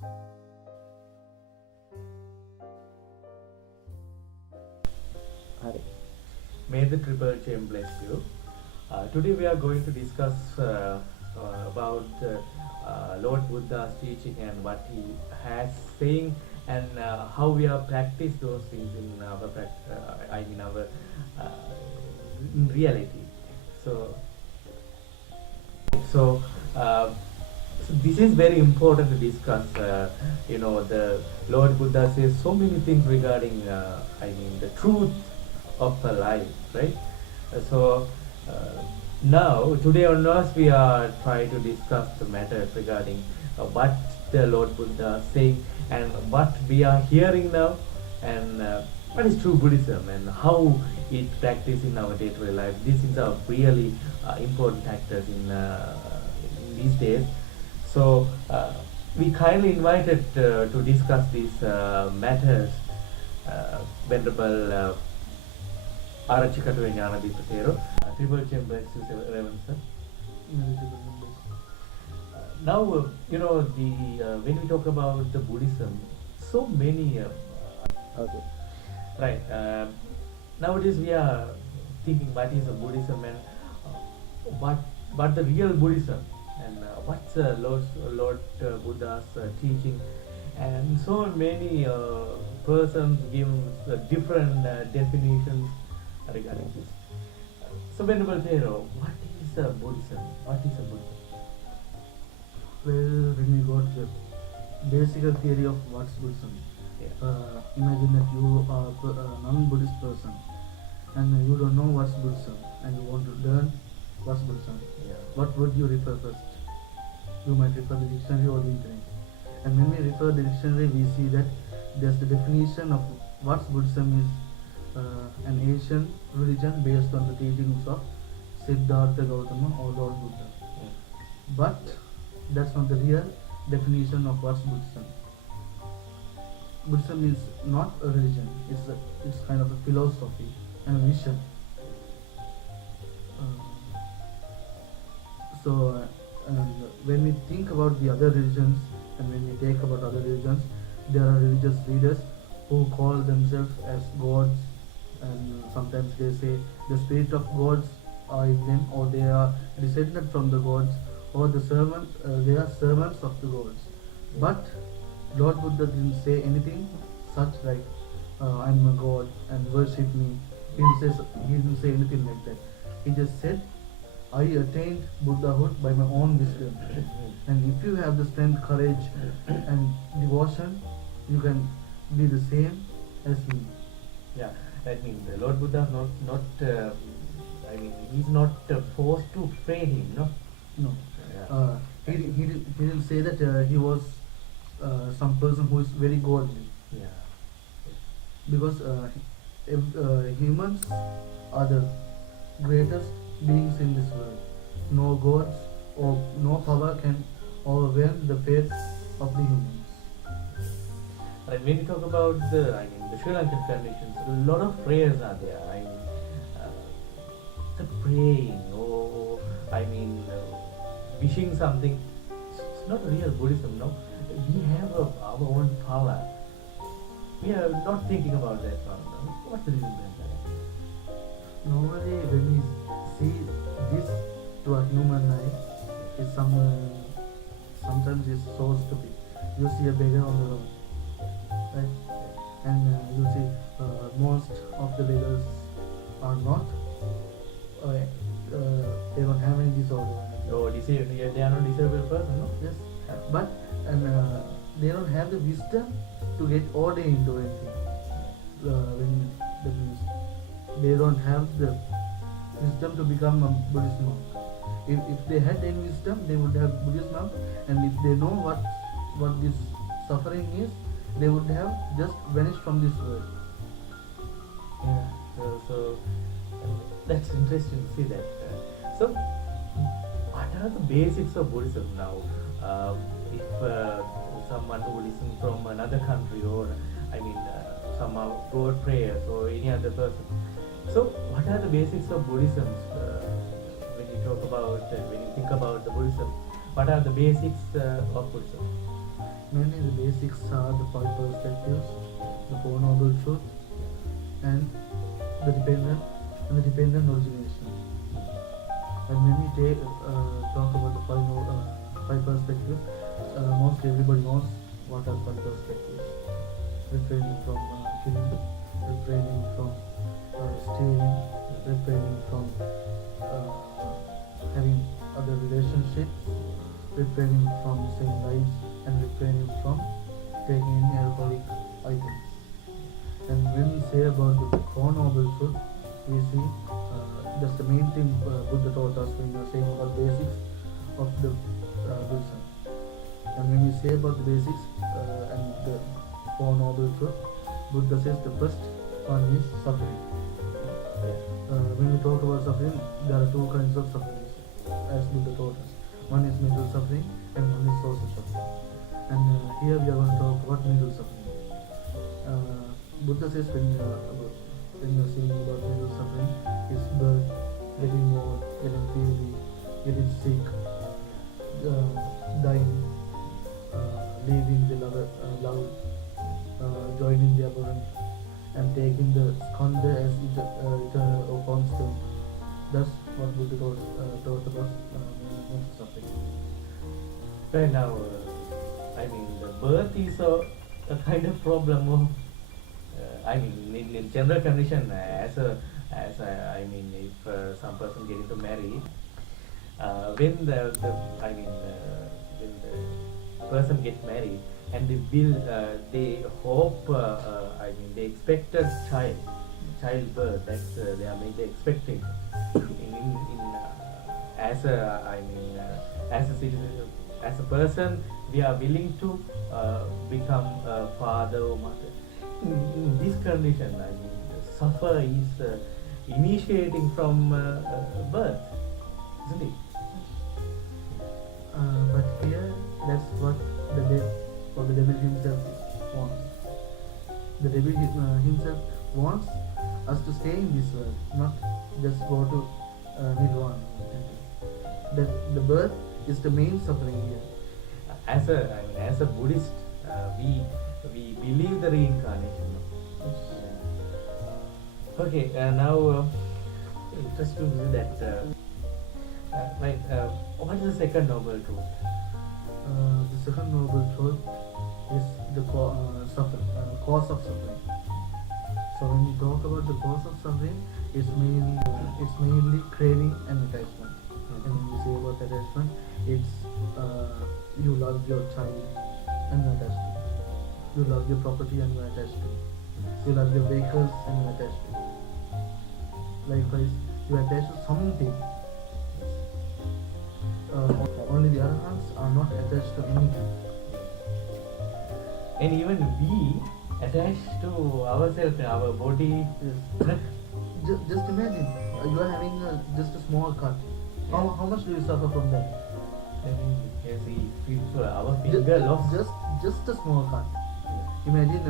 Hari. May the Triple Chain bless you. Today we are going to discuss about Lord Buddha's teaching and what he has saying, and how we are practice those things in our our in reality. So so. Uh, so this is very important to discuss. The Lord Buddha says so many things regarding, the truth of the life, right? So now, today onwards, we are trying to discuss the matters regarding what the Lord Buddha is saying and what we are hearing now, and what is true Buddhism and how it practiced in our day-to-day life. This is a really important factors in these days. So we kindly invited to discuss these matters Venerable Arachikatu Gnanadipatero, Triple Chambers, Reverend sir. Now, when we talk about the Buddhism, so many, Okay. right, nowadays we are thinking what is a Buddhism and what the real Buddhism and what's Lord Buddha's teaching, and so many persons give different definitions regarding this. So, Venerable Thero, what is a Buddhism? What is a Buddhism? Well, when we got the basic theory of what's Buddhism, imagine that you are a non-Buddhist person and you don't know what's Buddhism and you want to learn what's Buddhism. Yeah. What would you refer first? You might refer the dictionary or the internet. And when we refer the dictionary, we see that there's the definition of what's Buddhism is an Asian religion based on the teachings of Siddhartha Gautama or Lord Buddha. But that's not the real definition of what's Buddhism. Buddhism is not a religion. It's kind of a philosophy and a vision. And when we think about the other religions and when we take about other religions, there are religious leaders who call themselves as gods, and sometimes they say the spirit of gods are in them, or they are descended from the gods, or they are servants of the gods. But Lord Buddha didn't say anything such like I'm a god and worship me. He didn't say anything like that. He just said, I attained Buddhahood by my own wisdom. And if you have the strength, courage and devotion, you can be the same as me. Yeah, that means the Lord Buddha he's not forced to pray him, no? No. Yeah. He didn't say that he was some person who is very godly. Yeah. Because humans are the greatest beings in this world. No gods or no power can overwhelm the faith of the humans. And when you talk about the Sri Lankan traditions, a lot of prayers are there. The praying or wishing something. It's not real Buddhism, no. We have our own power. We are not thinking about that one. No? What's the reason behind that? Normally, when we see this to a human eye, sometimes it's so stupid. You see a beggar on the road, right? And you see most of the beggars are not. They don't have any disorder. Oh, they are not disabled person, no? Yes, but they don't have the wisdom to get ordained into anything. That means they don't have the wisdom to become a Buddhist monk. If they had any wisdom, they would have Buddhist monk, and if they know what this suffering is, they would have just vanished from this world. Yeah. So that's interesting to see that. So, what are the basics of Buddhism now? If someone who listens from another country, or some God prayers, or any other person. So, what are the basics of Buddhism? When you talk about, when you think about the Buddhism, what are the basics of Buddhism? Mainly the basics are the five perspectives, the Four Noble Truth, and the dependent origination. And when we talk about the five perspectives, mostly everybody knows what are five perspectives. Refraining from killing, refraining from stealing, refraining from uh, having other relationships, refraining from saying lies, and refraining from taking any alcoholic items. And when we say about the Four Noble Truth, we see that's the main thing Buddha taught us when we are saying about basics of the Buddhism. And when we say about the basics and the Four Noble Truth, Buddha says the first one is suffering. When we talk about suffering, there are two kinds of suffering, as Buddha taught us. One is mental suffering and one is social suffering. And here we are going to talk about mental suffering. Buddha says when you are saying about mental suffering, is birth, getting old, getting weary, getting sick, dying, leaving the love, joining the abhorrent, and taking the skanda as eternal or constant. That's what Buddha taught about mental suffering. Right now, I mean, the birth is a kind of problem of, I mean, in general condition, I mean, if some person getting to marry, when when the person get married and they hope, they expect a childbirth, that's they are mainly expecting. As a, as a citizen, as a person, we are willing to become a father or mother. In this condition, suffer is initiating from birth, isn't it? But here, that's what the devil himself wants. The devil himself wants us to stay in this world, not just go to Nirvana. The birth is the main suffering here. As a Buddhist, we believe the reincarnation. Okay, now interesting to see that. What is the second noble truth? The second noble truth is the cause of suffering. So when we talk about the cause of suffering, it's mainly craving and attachment. And when we say about attachment, it's you love your child and you're attached to it. You love your property and you're attached to it. You love your vehicles and you're attached to it. Likewise, you are attached to something. Only the arahants are not attached to anything. And even we attach to ourselves, our body. Yes. Just imagine, you are having just a small cut. How much do you suffer from that? Yes, our finger lost. Just a small cut. Imagine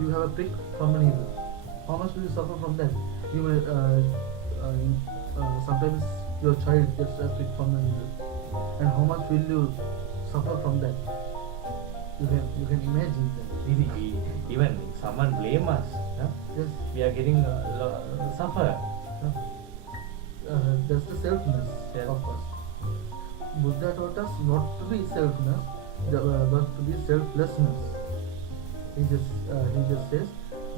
you have a prick from a needle. How much do you suffer from that? You may sometimes your child gets a prick from a needle, and how much will you suffer from that? You can imagine that. Even if someone blame us, Yes. we are getting suffer. That's the selfness of us. Buddha taught us not to be selfness, but to be selflessness. He just says,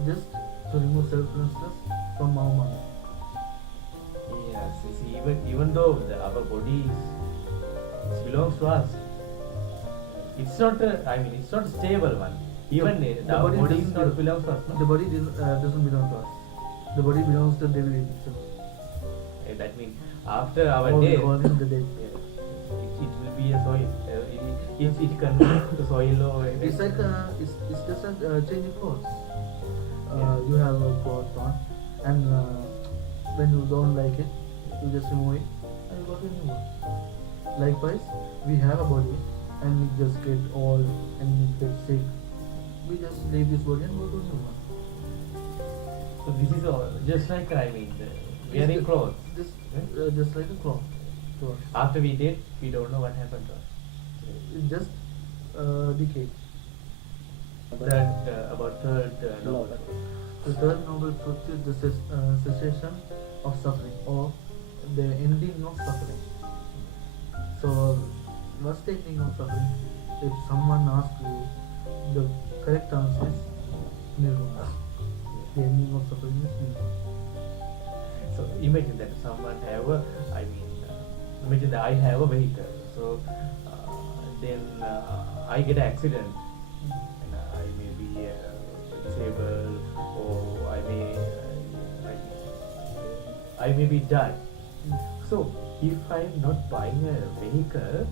just to remove selflessness from our mind. Yes, you see, even though our body belongs to us, it's not it's not a stable one. Even our body is not belongs to us. No? The body doesn't belong to us. The body belongs to the devil itself. That means after our Or we death, call him the dead. it will be a soil. It converts to soil or It's like it's just a change of clothes. You have a cloth on, and when you don't like it, you just remove it and you go to a new one. Likewise, we have a body and we just get old and we get sick. We just leave this body and go to a new one. So this is all just like wearing clothes. Just like a cloth to us. After we did, we don't know what happened to us. It just decay. About third noble Love. truth. The third noble truth is the cessation of suffering or the ending of suffering. So, what's the ending of suffering? If someone asks you, the correct answer is nirvana. The ending of suffering is nirvana. So imagine that someone have a, imagine that I have a vehicle. So then I get an accident, and I may be disabled, or I may be die. So if I'm not buying a vehicle,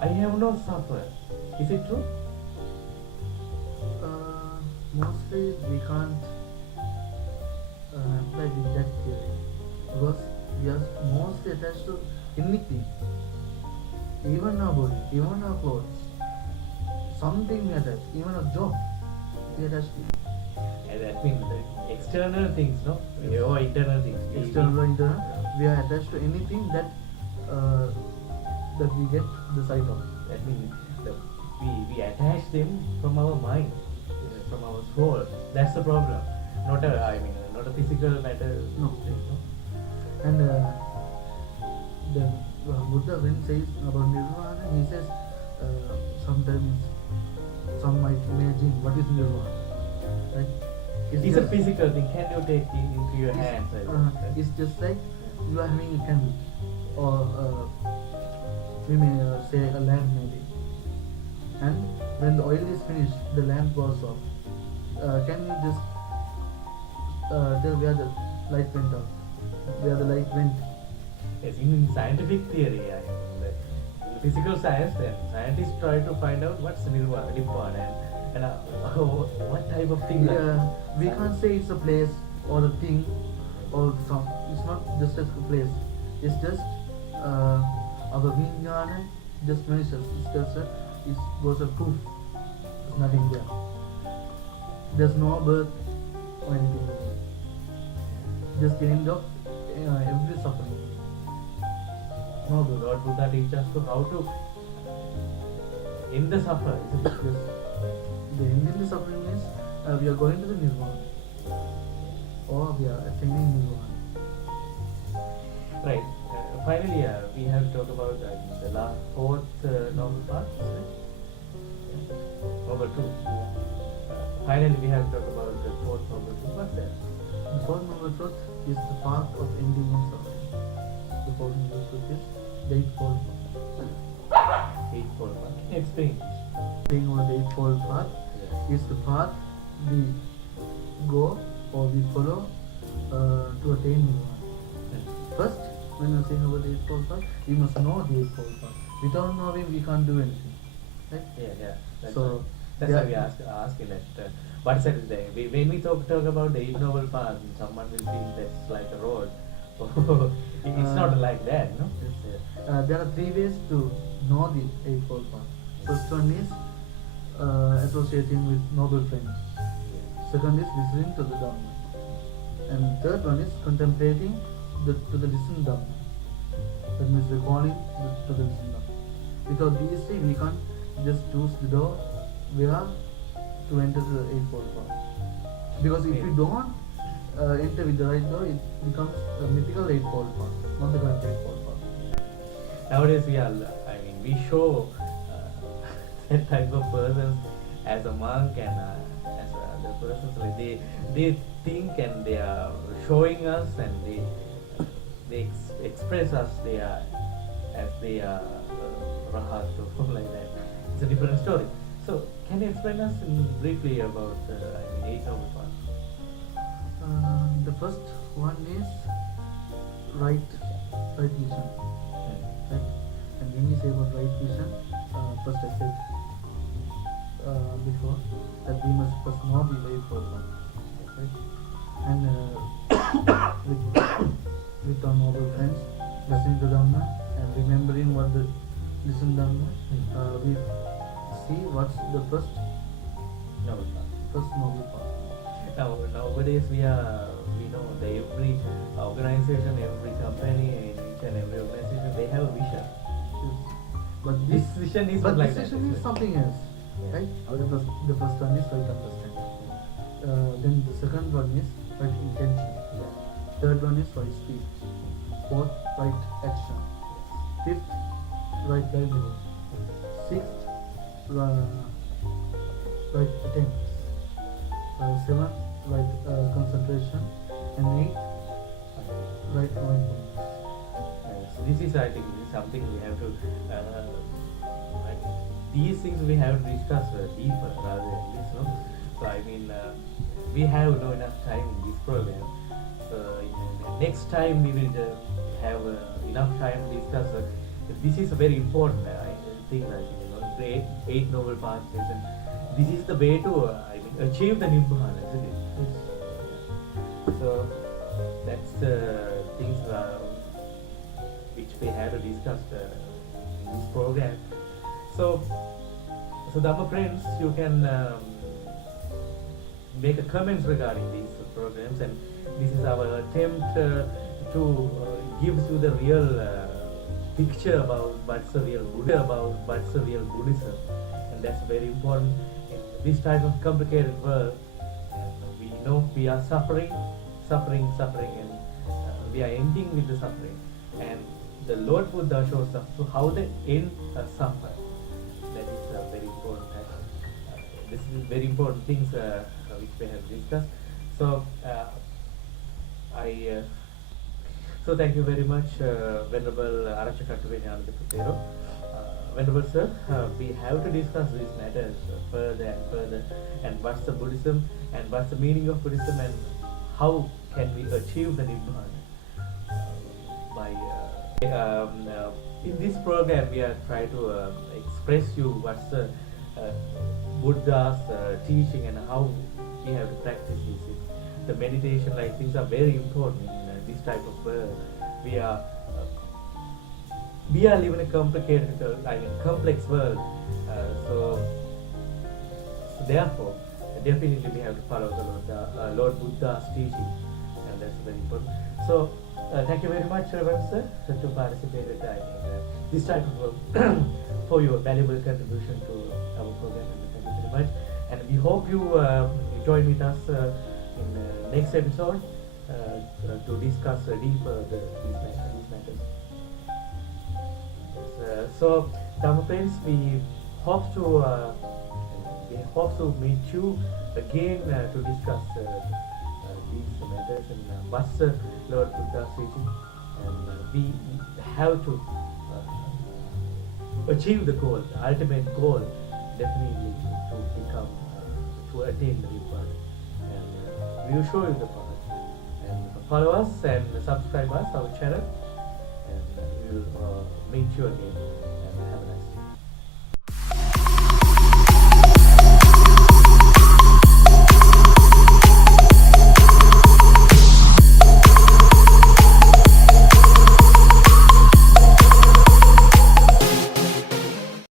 I have no suffer. Is it true? Mostly we can't apply with that theory because we are mostly attached to anything, even our body, even our clothes, something we attach, even a job we attach to it. And that means the external things, no? Or internal things. External or internal, we are attached to anything that that we get the sight of. That means we attach them from our mind, from our soul. That's the problem. Not not a physical matter. No. Thing, no? And the Buddha, when says about nirvana, he says sometimes some might imagine what is nirvana, right? It's a physical thing. Can you take it into your hands? It's just like you are having a candle, or we may say a lamp maybe, and when the oil is finished, the lamp goes off. Can you just tell where the light went out? Where the light went? Yes, in scientific theory, the physical science, then scientists try to find out what's nirvana, and what type of thing. Yeah, we can't say it's a place or a thing or some. It's not just a place. It's just our vijnana just measures. It's just it was a proof. There's nothing there. There's no birth or anything. Just the end of every suffering. No birth. Lord Buddha teaches us to how to end the suffer. Yes. The end of the suffering is we are going to the nirvana, or we are attaining nirvana. Right. Finally, we have to talk about the fourth noble path. Noble truth. Finally, we have to talk about the fourth noble truth. What's that? The fourth noble truth is the path of ending of suffering. The fourth noble truth is the eightfold path. Eightfold path. Can you explain? Saying about the eightfold path is the path we go or we follow to attain nirvana. First, when you're saying about the eightfold path, we must know the eightfold path. Without knowing, we can't do anything. Right? Yeah. So, that's why we asking that. What's that? When we talk about the Eight Noble Path, someone will feel that's like a road. It's not like that, no? Yes. There are three ways to know the eightfold path. First one is associating with noble friends. Second is listening to the Dhamma. And third one is contemplating to the listened Dhamma. That means recalling to the listened Dhamma. Without these three, we can't just choose the door where to enter the eightfold path. Because if we don't enter with the right door, it becomes a mythical eightfold path, not the correct eightfold path. Nowadays, we show that type of persons as a monk and as other persons. Like they think and they are showing us and they express us. They are as they are rahat or like that. It's a different story. So, can you explain us briefly about Eight Noble Paths? The first one is right vision. Right? And when we say about right vision, first I said before that we must first know the way forward. Right? And with our noble friends, listening to Dhamma and remembering what the listen Dhamma, we see what's the first Noble Path. first noble path. Nowadays we know that every organization, every company, each and every organization, they have a vision. Yes. But This vision is but not like this that. vision is something else. Yeah. right? The first one is right understanding. Then the second one is right intention. Yeah. Third one is right speech. Fourth, right action. Fifth, right livelihood. Sixth, right attempts. Seventh, right concentration. And eighth, right mindfulness. Yes. This is, I think, this is something we have to, like, these things we have to discuss deeper rather than this, no? So, I mean, we have no enough time in this program. So, next time we will have enough time to discuss. This is a very important, I think, I think, the eight noble pathways, and this is the way to, I mean, achieve the Nibbana, isn't it? Yes. So that's the things which we have to discuss in this program. So, Dhamma friends, you can make a comments regarding these programs, and this is our attempt to give you the real picture about what's the real Buddhism, and that's very important in this type of complicated world. And we know we are suffering, and we are ending with the suffering. And the Lord Buddha shows us to how they end suffer. That is very important. This is very important things which we have discussed. So I so thank you very much, Venerable Arachakattuvenyānanda Putero. Venerable Sir, we have to discuss these matters further and further, and what's the Buddhism, and what's the meaning of Buddhism, and how can we achieve the Nibbana by in this program we are trying to express you what's the Buddha's teaching and how we have to practice these things. The meditation, like, things are very important in this type of world. We are living in a complicated, complex world. So therefore, definitely we have to follow the Lord Buddha's teaching, and that's very important. So thank you very much, Reverend Sir, to participate in this type of work for your valuable contribution to our program. And thank you very much. And we hope you join with us in the next episode to discuss deeper these matters. So, Dhamma friends, we hope to meet you again to discuss these matters and what's the Lord Buddha's teaching, and we have to achieve the goal, the ultimate goal, definitely to become, to attain the Nibbana. And we will show you the path. And follow us and subscribe us, our channel, and we will meet you again.